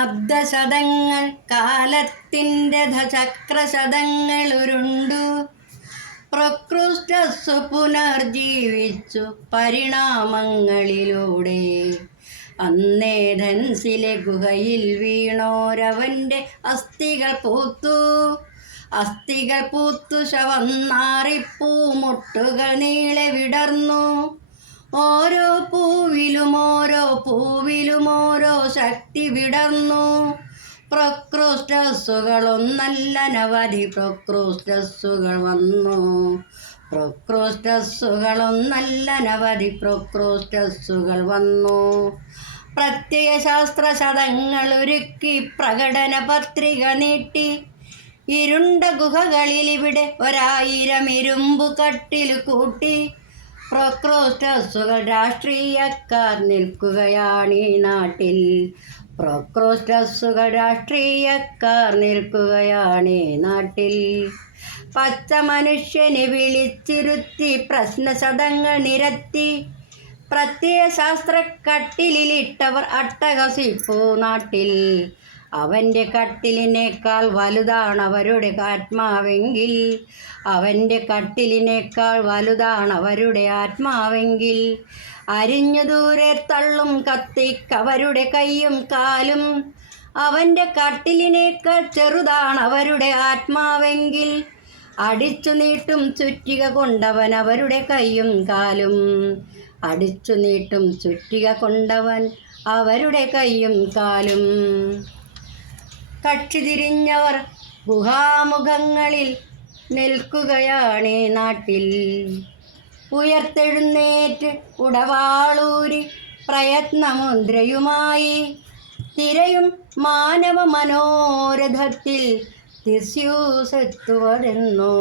അബ്ദശതങ്ങൾ കാലത്തിൻ്റെ ചക്രശതങ്ങൾ ഉരുണ്ടു പ്രൊക്രൂസ്റ്റസ് പുനർജീവിച്ചു പരിണാമങ്ങളിലൂടെ. അന്നേഥൻസിലെ ഗുഹയിൽ വീണോരവൻ്റെ അസ്ഥികൾ പൂത്തു ശവം നാറിപ്പൂമുട്ടുകൾ നീളെ വിടർന്നു. ഓരോ പൂവിലും ഓരോ ശക്തി വിടർന്നു. പ്രൊക്രൂസ്റ്റസുകൾ ഒന്നല്ലനവധി പ്രൊക്രൂസ്റ്റസുകൾ വന്നു. പ്രൊക്രൂസ്റ്റസുകൾ വന്നു. പ്രത്യയശാസ്ത്ര ശതങ്ങൾ ഒരുക്കി പ്രകടന പത്രിക നീട്ടി. ഇരുണ്ട ഗുഹകളിൽ ഇവിടെ 1000 ഇരുമ്പു കട്ടിൽ കൂട്ടി. പ്രൊക്രൂസ്റ്റസുകൾ രാഷ്ട്രീയക്കാർ നിൽക്കുകയാണീ നാട്ടിൽ. പ്രൊക്രൂസ്റ്റസുകൾ രാഷ്ട്രീയക്കാർ നിൽക്കുകയാണീ നാട്ടിൽ. പച്ച മനുഷ്യനെ വിളിച്ചിരുത്തി പ്രശ്നശതങ്ങൾ നിരത്തി. പ്രത്യയശാസ്ത്രക്കട്ടിലിട്ടവർ അട്ടഹസിപ്പൂ നാട്ടിൽ. അവൻ്റെ കട്ടിലിനേക്കാൾ വലുതാണവരുടെ ആത്മാവെങ്കിൽ. അവൻ്റെ കട്ടിലിനേക്കാൾ വലുതാണവരുടെ ആത്മാവെങ്കിൽ. അരിഞ്ഞു ദൂരെ തള്ളും കത്തിക്കവരുടെ കൈയും കാലും. അവൻ്റെ കട്ടിലിനേക്കാൾ ചെറുതാണവരുടെ ആത്മാവെങ്കിൽ. അടിച്ചു നീട്ടും ചുറ്റിക കൊണ്ടവൻ അവരുടെ കൈയും കാലും. അടിച്ചു നീട്ടും ചുറ്റിക കൊണ്ടവൻ അവരുടെ കൈയും കാലും. കക്ഷി തിരിഞ്ഞവർ ഗുഹാമുഖങ്ങളിൽ നിൽക്കുകയാണീ നാട്ടിൽ. ഉയർത്തെഴുന്നേറ്റ് ഉടവാളൂരി പ്രയത്നമുദ്രയുമായി തിരയും മാനവ മനോരഥത്തിൽ തിസ്യൂസെത്തുവതെന്നോ.